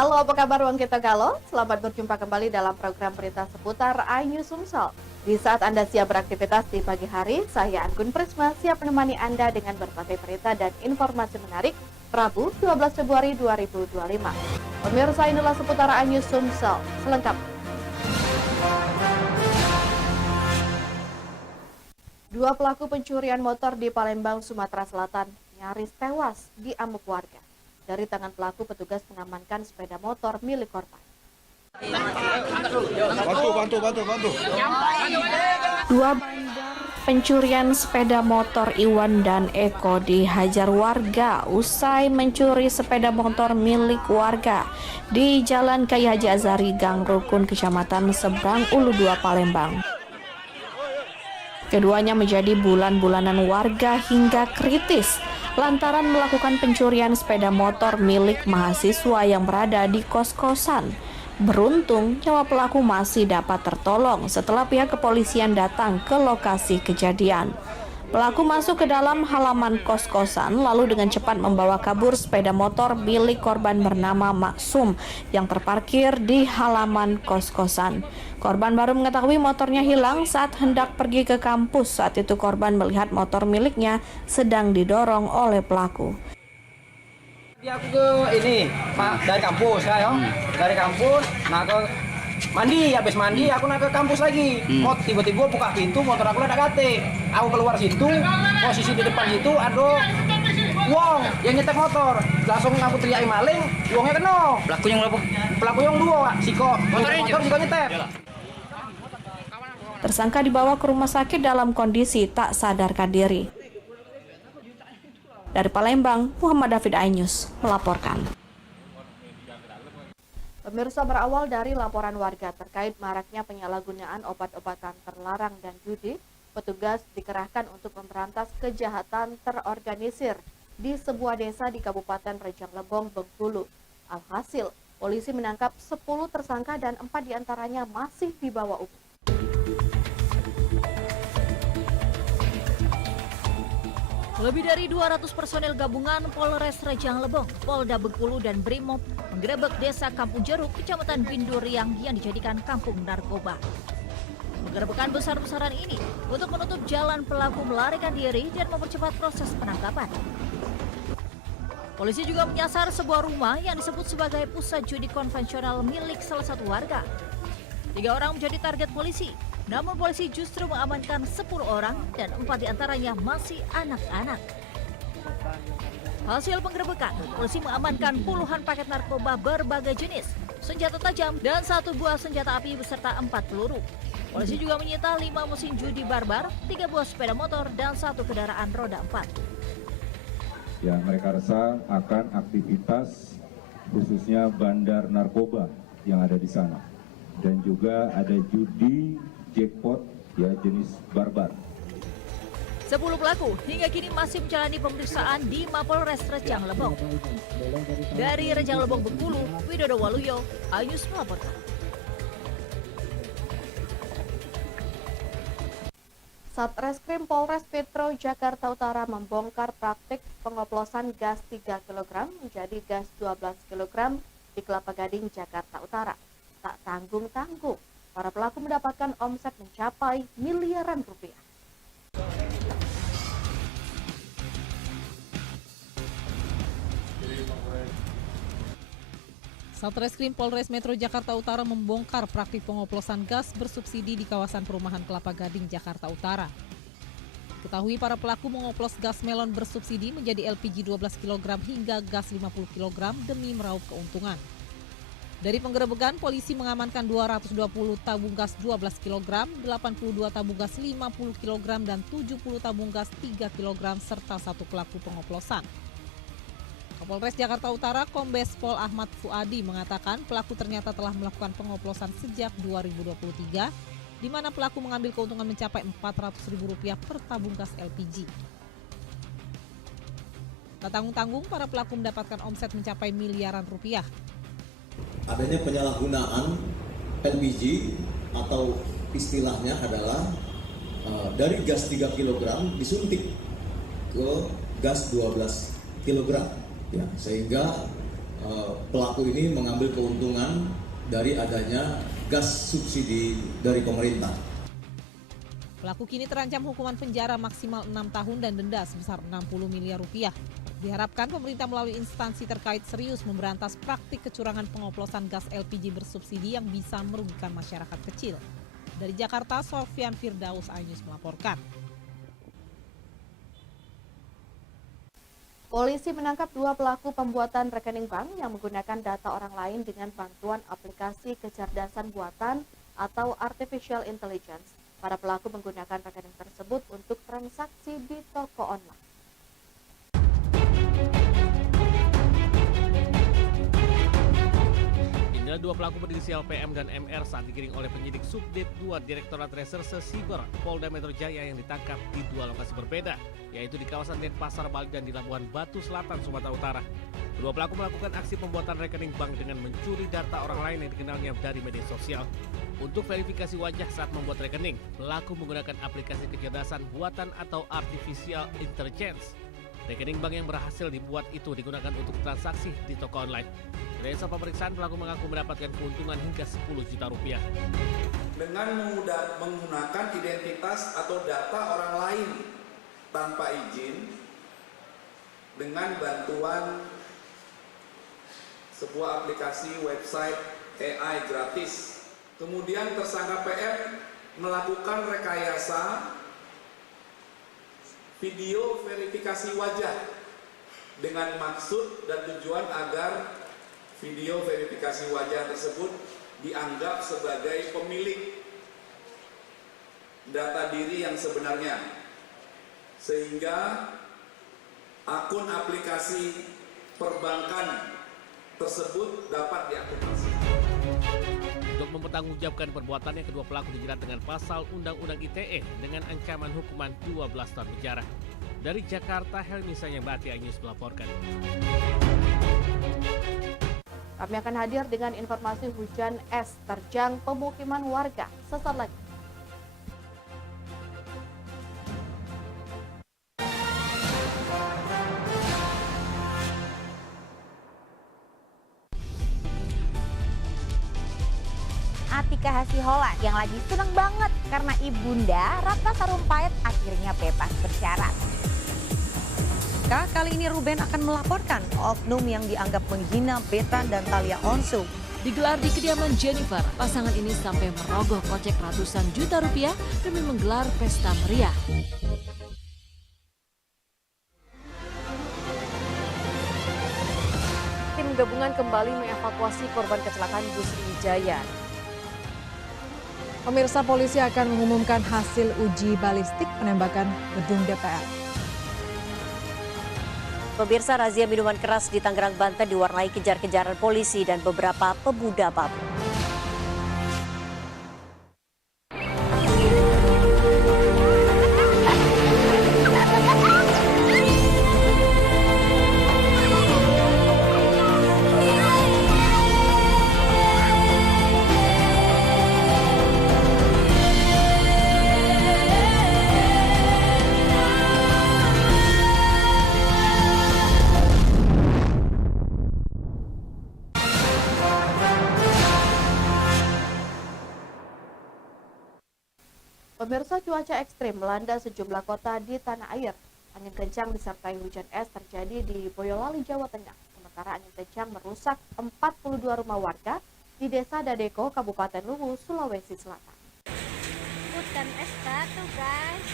Halo, apa kabar Wong Kita Galo? Selamat berjumpa kembali dalam program berita seputar iNews Sumsel. Di saat Anda siap beraktivitas di pagi hari, saya Anggun Prisma siap menemani Anda dengan berbagai berita dan informasi menarik Rabu 12 Februari 2025. Pemirsa, inilah seputar iNews Sumsel selengkapnya. Dua pelaku pencurian motor di Palembang, Sumatera Selatan nyaris tewas diamuk warga. Dari tangan pelaku, petugas mengamankan sepeda motor milik korban. Bantu. Dua bandar pencurian sepeda motor Iwan dan Eko dihajar warga usai mencuri sepeda motor milik warga di Jalan Kyai Haji Azhari, Gang Rukun, Kecamatan Seberang Ulu 2, Palembang. Keduanya menjadi bulan-bulanan warga hingga kritis lantaran melakukan pencurian sepeda motor milik mahasiswa yang berada di kos-kosan. Beruntung, nyawa pelaku masih dapat tertolong setelah pihak kepolisian datang ke lokasi kejadian. Pelaku masuk ke dalam halaman kos-kosan lalu dengan cepat membawa kabur sepeda motor milik korban bernama Maksum yang terparkir di halaman kos-kosan. Korban baru mengetahui motornya hilang saat hendak pergi ke kampus. Saat itu korban melihat motor miliknya sedang didorong oleh pelaku. Aku ke ini, Pak, dari kampus ya, dari kampus, nah ke mandi, habis mandi aku nak ke kampus lagi. Tiba-tiba buka pintu, motor aku ada kate. Aku keluar situ, posisi di depan situ ada wong yang nyetek motor. Langsung aku teriak maling, wongnya kena. Pelaku yang berapa? Pelaku yang dua, siko. Motor juga nyetek. Tersangka dibawa ke rumah sakit dalam kondisi tak sadarkan diri. Dari Palembang, Muhammad David, iNews melaporkan. Pemirsa, berawal dari laporan warga terkait maraknya penyalahgunaan obat-obatan terlarang dan judi, petugas dikerahkan untuk memberantas kejahatan terorganisir di sebuah desa di Kabupaten Rejang Lebong, Bengkulu. Alhasil, polisi menangkap 10 tersangka dan 4 diantaranya masih di bawah umur. Lebih dari 200 personel gabungan Polres Rejang Lebong, Polda Bengkulu, dan Brimob menggerebek desa Kampung Jeruk, Kecamatan Binduriang yang dijadikan kampung narkoba. Penggerebekan besar-besaran ini untuk menutup jalan pelaku melarikan diri dan mempercepat proses penangkapan. Polisi juga menyasar sebuah rumah yang disebut sebagai pusat judi konvensional milik salah satu warga. 3 orang menjadi target polisi. Namun polisi justru mengamankan 10 orang dan 4 diantaranya masih anak-anak. Hasil penggerebekan, polisi mengamankan puluhan paket narkoba berbagai jenis, senjata tajam, dan 1 buah senjata api beserta 4 peluru. Polisi juga menyita 5 mesin judi barbar, 3 buah sepeda motor, dan 1 kendaraan roda 4. Ya, mereka resah akan aktivitas khususnya bandar narkoba yang ada di sana. Dan juga ada judi jackpot ya jenis barbar. 10 pelaku hingga kini masih menjalani pemeriksaan di Mapolres Rejang Lebong. Dari Rejang Lebong, Bengkulu, Widodo Waluyo, iNews melaporkan. Satreskrim Polres Metro Jakarta Utara membongkar praktik pengoplosan gas 3 kg menjadi gas 12 kg di Kelapa Gading, Jakarta Utara. Tak tanggung-tanggung, para pelaku mendapatkan omset mencapai miliaran rupiah. Satreskrim Polres Metro Jakarta Utara membongkar praktik pengoplosan gas bersubsidi di kawasan perumahan Kelapa Gading, Jakarta Utara. Ketahui para pelaku mengoplos gas melon bersubsidi menjadi LPG 12 kg hingga gas 50 kg demi meraup keuntungan. Dari penggerebekan, polisi mengamankan 220 tabung gas 12 kg, 82 tabung gas 50 kg, dan 70 tabung gas 3 kg, serta 1 pelaku pengoplosan. Kapolres Jakarta Utara, Kombes Pol Ahmad Fuadi mengatakan pelaku ternyata telah melakukan pengoplosan sejak 2023, di mana pelaku mengambil keuntungan mencapai Rp400.000 per tabung gas LPG. Tak tanggung-tanggung, para pelaku mendapatkan omset mencapai miliaran rupiah. Adanya penyalahgunaan LPG atau istilahnya adalah dari gas 3 kg disuntik ke gas 12 kg ya, sehingga pelaku ini mengambil keuntungan dari adanya gas subsidi dari pemerintah. Pelaku kini terancam hukuman penjara maksimal 6 tahun dan denda sebesar 60 miliar rupiah. Diharapkan pemerintah melalui instansi terkait serius memberantas praktik kecurangan pengoplosan gas LPG bersubsidi yang bisa merugikan masyarakat kecil. Dari Jakarta, Sofyan Firdaus, iNews melaporkan. Polisi menangkap 2 pelaku pembuatan rekening bank yang menggunakan data orang lain dengan bantuan aplikasi kecerdasan buatan atau artificial intelligence. Para pelaku menggunakan rekening tersebut untuk transaksi di toko online. Inilah 2 pelaku berinisial PM dan MR saat digiring oleh penyidik Subdit 2 Direktorat Reserse Siber Polda Metro Jaya yang ditangkap di 2 lokasi berbeda, yaitu di kawasan Denpasar, Bali dan di Labuan Batu Selatan, Sumatera Utara. Kedua pelaku melakukan aksi pembuatan rekening bank dengan mencuri data orang lain yang dikenalnya dari media sosial. Untuk verifikasi wajah saat membuat rekening, pelaku menggunakan aplikasi kecerdasan buatan atau artificial intelligence. Rekening bank yang berhasil dibuat itu digunakan untuk transaksi di toko online. Dari hasil pemeriksaan, pelaku mengaku mendapatkan keuntungan hingga 10 juta rupiah. Dengan menggunakan identitas atau data orang lain tanpa izin, dengan bantuan sebuah aplikasi website AI gratis. Kemudian tersangka PM melakukan rekayasa video verifikasi wajah dengan maksud dan tujuan agar video verifikasi wajah tersebut dianggap sebagai pemilik data diri yang sebenarnya, sehingga akun aplikasi perbankan tersebut dapat diakumulasi. Untuk mempertanggungjawabkan perbuatannya, kedua pelaku dijerat dengan pasal Undang-Undang ITE dengan ancaman hukuman 12 tahun penjara. Dari Jakarta, Helmi Sanyabati, iNews melaporkan. Kami akan hadir dengan informasi hujan es terjang pemukiman warga sesaat lagi. Atika Hasiholan yang lagi seneng banget karena ibunda Ratna Sarumpait akhirnya bebas bersyarat. Kali ini Ruben akan melaporkan oknum yang dianggap menghina Betan dan Thalia Onsu. Digelar di kediaman Jennifer, pasangan ini sampai merogoh kocek ratusan juta rupiah demi menggelar pesta meriah. Tim gabungan kembali mengevakuasi korban kecelakaan bus Wijaya. Pemirsa, polisi akan mengumumkan hasil uji balistik penembakan gedung DPR. Pemirsa, razia minuman keras di Tangerang, Banten diwarnai kejar-kejaran polisi dan beberapa pemuda mabuk. Pemirsa, cuaca ekstrim melanda sejumlah kota di tanah air. Angin kencang disertai hujan es terjadi di Boyolali, Jawa Tengah. Sementara angin kencang merusak 42 rumah warga di Desa Dadeko, Kabupaten Luwu, Sulawesi Selatan. Hujan es batu, guys.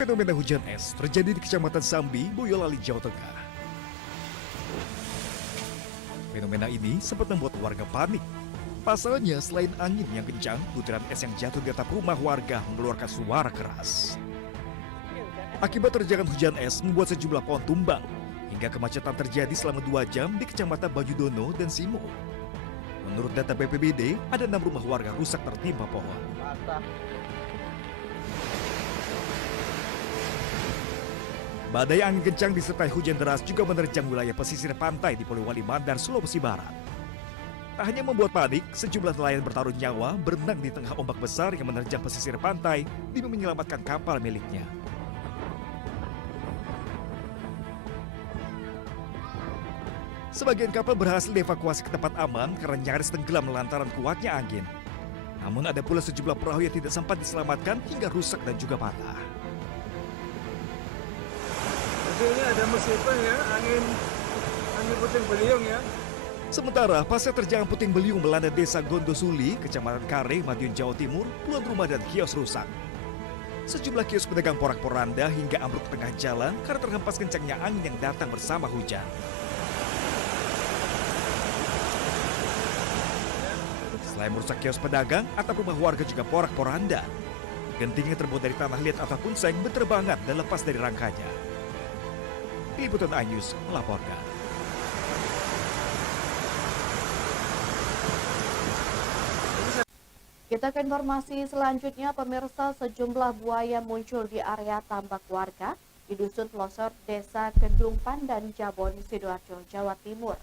Fenomena hujan es terjadi di Kecamatan Sambi, Boyolali, Jawa Tengah. Fenomena ini sempat membuat warga panik. Pasalnya, selain angin yang kencang, butiran es yang jatuh di atap rumah warga mengeluarkan suara keras. Akibat terjangan hujan es membuat sejumlah pohon tumbang, hingga kemacetan terjadi selama 2 jam di Kecamatan Bajudono dan Simo. Menurut data BPBD, ada 6 rumah warga rusak tertimpa pohon. Badai angin kencang disertai hujan deras juga menerjang wilayah pesisir pantai di Polewali Mandar, Sulawesi Barat. Tak hanya membuat panik, sejumlah nelayan bertaruh nyawa berenang di tengah ombak besar yang menerjang pesisir pantai demi menyelamatkan kapal miliknya. Sebagian kapal berhasil dievakuasi ke tempat aman karena nyaris tenggelam lantaran kuatnya angin. Namun ada pula sejumlah perahu yang tidak sempat diselamatkan hingga rusak dan juga patah. Jadi ini ada musibah ya, angin puting beliung ya. Sementara pasca terjangan puting beliung melanda desa Gondosuli, Kecamatan Kare, Madiun, Jawa Timur, puluhan rumah dan kios rusak. Sejumlah kios pedagang porak-poranda hingga ambruk tengah jalan karena terhempas kencangnya angin yang datang bersama hujan. Selain merusak kios pedagang, atap rumah warga juga porak-poranda. Genting yang terbuat dari tanah liat ataupun seng berterbangan dan lepas dari rangkanya. Liputan iNews melaporkan. Kita ke informasi selanjutnya, pemirsa, sejumlah buaya muncul di area tambak warga di Dusun Telosor, Desa Kedung Pandan, Jabon, Sidoarjo, Jawa Timur.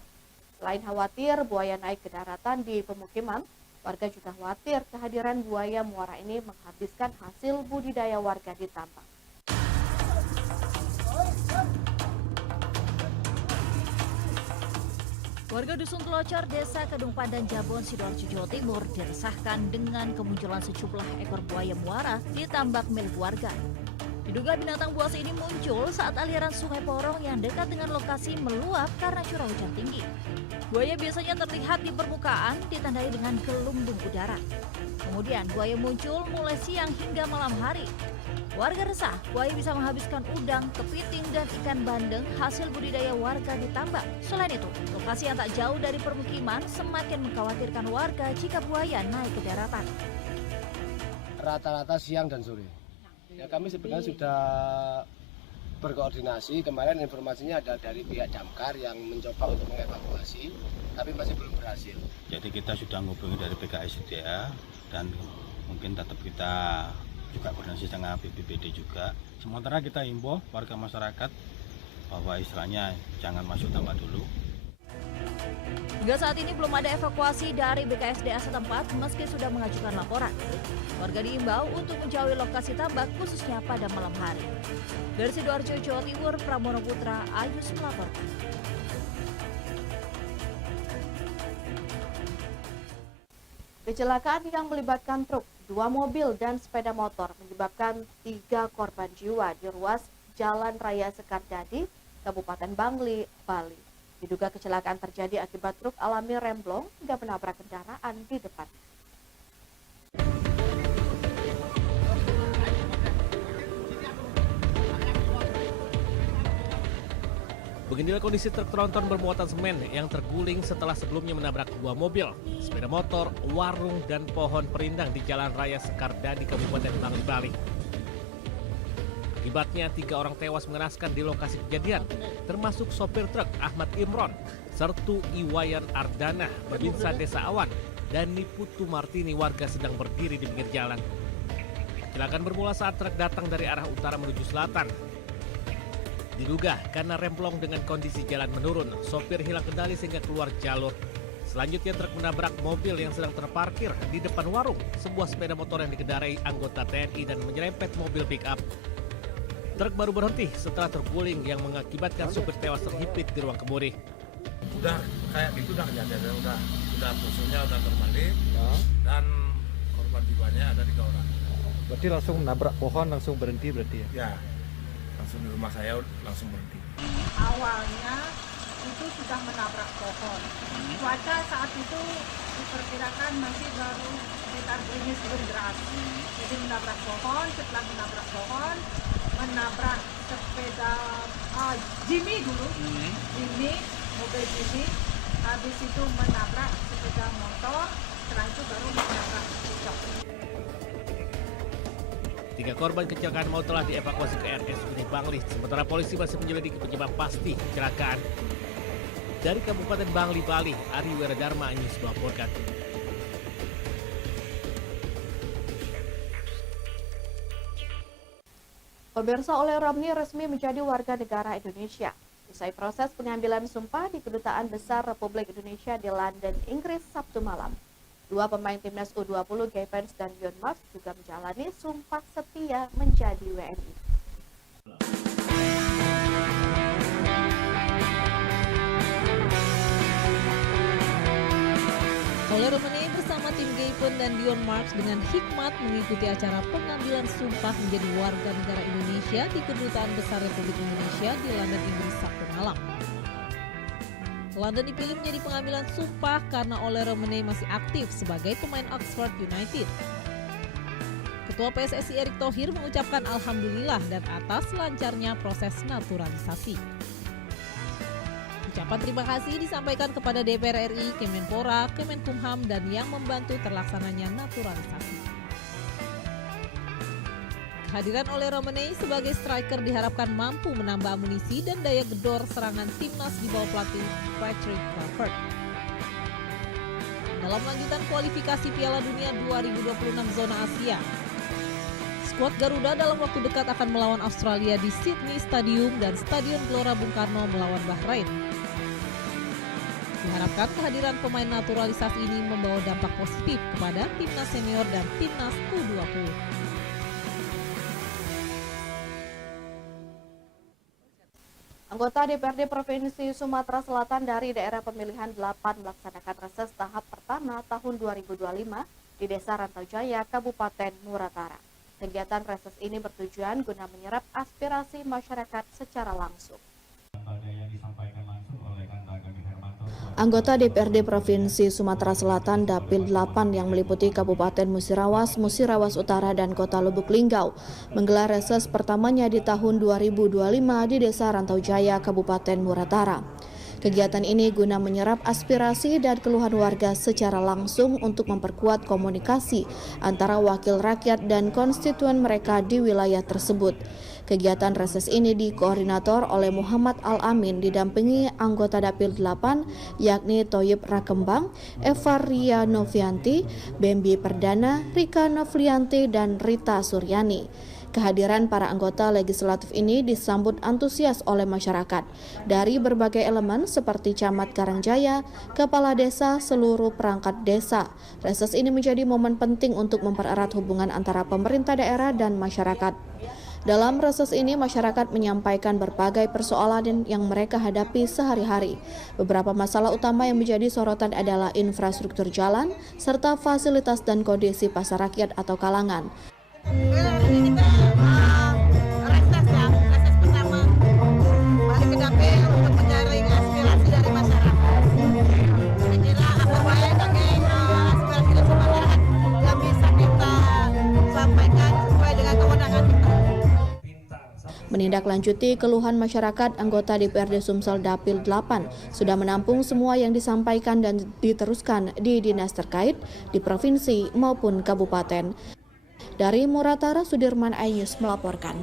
Selain khawatir buaya naik ke daratan di pemukiman, warga juga khawatir kehadiran buaya muara ini menghabiskan hasil budidaya warga di tambak. Warga Dusun Telocor, Desa Kedung Pandan, Jabon, Sidoarjo, Jawa Timur diresahkan dengan kemunculan sejumlah ekor buaya muara di tambak milik warga. Diduga binatang buas ini muncul saat aliran sungai Porong yang dekat dengan lokasi meluap karena curah hujan tinggi. Buaya biasanya terlihat di permukaan ditandai dengan gelombang udara. Kemudian buaya muncul mulai siang hingga malam hari. Warga resah, buaya bisa menghabiskan udang, kepiting, dan ikan bandeng hasil budidaya warga di tambak. Selain itu, lokasi yang tak jauh dari permukiman semakin mengkhawatirkan warga jika buaya naik ke daratan. Rata-rata siang dan sore. Ya, kami sebenarnya sudah berkoordinasi. Kemarin informasinya ada dari pihak damkar yang mencoba untuk mengevakuasi, tapi masih belum berhasil. Jadi kita sudah menghubungi dari BKSDA dan mungkin tetap kita juga koordinasi dengan BPBD juga. Sementara kita himbau warga masyarakat bahwa istilahnya jangan masuk tambak dulu. Hingga saat ini belum ada evakuasi dari BKSDA setempat meski sudah mengajukan laporan. Warga diimbau untuk menjauhi lokasi tambak khususnya pada malam hari. Dari Sidoarjo, Jawa Timur, Pramono Putra, iNews melaporkan. Kecelakaan yang melibatkan truk, 2 mobil dan sepeda motor menyebabkan 3 korban jiwa di ruas Jalan Raya Sekardadi, Kabupaten Bangli, Bali. Diduga kecelakaan terjadi akibat truk alami remblong hingga menabrak kendaraan di depan. Beginilah kondisi truk tronton bermuatan semen yang terguling setelah sebelumnya menabrak 2 mobil, sepeda motor, warung, dan pohon perindang di Jalan Raya Sekardadi, Kabupaten Bangli, Bali. Akibatnya 3 orang tewas mengenaskan di lokasi kejadian, termasuk sopir truk Ahmad Imron, Sertu Iwayan Ardana, Babinsa Desa Awan, dan Niputu Martini warga sedang berdiri di pinggir jalan. Kecelakaan bermula saat truk datang dari arah utara menuju selatan. Diduga karena remblong dengan kondisi jalan menurun, sopir hilang kendali sehingga keluar jalur. Selanjutnya truk menabrak mobil yang sedang terparkir di depan warung, sebuah sepeda motor yang dikendarai anggota TNI dan menyerempet mobil pick-up. Truk baru berhenti setelah terguling yang mengakibatkan sopir tewas terhimpit di ruang kemudi. Udah kayak gitu udah kejadian, udah musuhnya udah terbalik dan korban jiwanya ada 3 orang. Berarti langsung nabrak pohon, langsung berhenti berarti ya? Ya, langsung di rumah saya langsung berhenti. Awalnya itu sudah menabrak pohon. Cuaca saat itu diperkirakan masih baru sekitar gerimis berderas. Jadi menabrak pohon, setelah menabrak pohon, menabrak sepeda Jimmy dulu, Jimmy, mobil Jimmy. Habis itu menabrak sepeda motor, setelah itu baru menabrak pickup. 3 korban kecelakaan maut telah dievakuasi ke RSUD Bangli, sementara polisi masih menyelidiki penyebab pasti kecelakaan. Dari Kabupaten Bangli, Bali, Ari Wiradharma, iNews melaporkan. Pemirsa, Oleh Romney resmi menjadi warga negara Indonesia. Usai proses pengambilan sumpah di Kedutaan Besar Republik Indonesia di London, Inggris, Sabtu malam. 2 pemain timnas U20, Guy Pence dan Yon Mars juga menjalani sumpah setia menjadi WNI. Steven dan Dion Marks dengan hikmat mengikuti acara pengambilan sumpah menjadi warga negara Indonesia di Kedutaan Besar Republik Indonesia di London, Inggris Sabtu malam. London dipilih menjadi pengambilan sumpah karena Ole Romane masih aktif sebagai pemain Oxford United. Ketua PSSI Erick Thohir mengucapkan alhamdulillah dan atas lancarnya proses naturalisasi. Ucapan terima kasih disampaikan kepada DPR RI, Kemenpora, Kemenkumham, dan yang membantu terlaksananya naturalisasi. Kehadiran Ole Romane sebagai striker diharapkan mampu menambah amunisi dan daya gedor serangan timnas di bawah pelatih Patrick Kluivert. Dalam lanjutan kualifikasi Piala Dunia 2026 zona Asia, skuad Garuda dalam waktu dekat akan melawan Australia di Sydney Stadium dan Stadion Gelora Bung Karno melawan Bahrain. Diharapkan kehadiran pemain naturalisasi ini membawa dampak positif kepada timnas senior dan timnas U20. Anggota DPRD Provinsi Sumatera Selatan dari daerah pemilihan 8 melaksanakan reses tahap pertama tahun 2025 di Desa Rantau Jaya, Kabupaten Muratara. Kegiatan reses ini bertujuan guna menyerap aspirasi masyarakat secara langsung. Anggota DPRD Provinsi Sumatera Selatan Dapil 8 yang meliputi Kabupaten Musirawas, Musirawas Utara, dan Kota Lubuk Linggau menggelar reses pertamanya di tahun 2025 di Desa Rantau Jaya, Kabupaten Muratara. Kegiatan ini guna menyerap aspirasi dan keluhan warga secara langsung untuk memperkuat komunikasi antara wakil rakyat dan konstituen mereka di wilayah tersebut. Kegiatan reses ini dikoordinator oleh Muhammad Al-Amin didampingi anggota Dapil 8 yakni Thoyib Rakembang, Eva Ria Novianti, Bembi Perdana, Rika Novlianti, dan Rita Suryani. Kehadiran para anggota legislatif ini disambut antusias oleh masyarakat dari berbagai elemen seperti Camat Karangjaya, Kepala Desa, seluruh perangkat desa. Reses ini menjadi momen penting untuk mempererat hubungan antara pemerintah daerah dan masyarakat. Dalam reses ini, masyarakat menyampaikan berbagai persoalan yang mereka hadapi sehari-hari. Beberapa masalah utama yang menjadi sorotan adalah infrastruktur jalan, serta fasilitas dan kondisi pasar rakyat atau kalangan. Reses pertama balik ke dapil untuk menyaring aspirasi dari masyarakat. Saya kira apa baik bagi aspirasi dari masyarakat yang bisa kita sampaikan sesuai dengan kewenangan kita. Menindaklanjuti keluhan masyarakat, anggota DPRD Sumsel Dapil 8 sudah menampung semua yang disampaikan dan diteruskan di dinas terkait di provinsi maupun kabupaten. Dari Muratara, Sudirman Ainus melaporkan.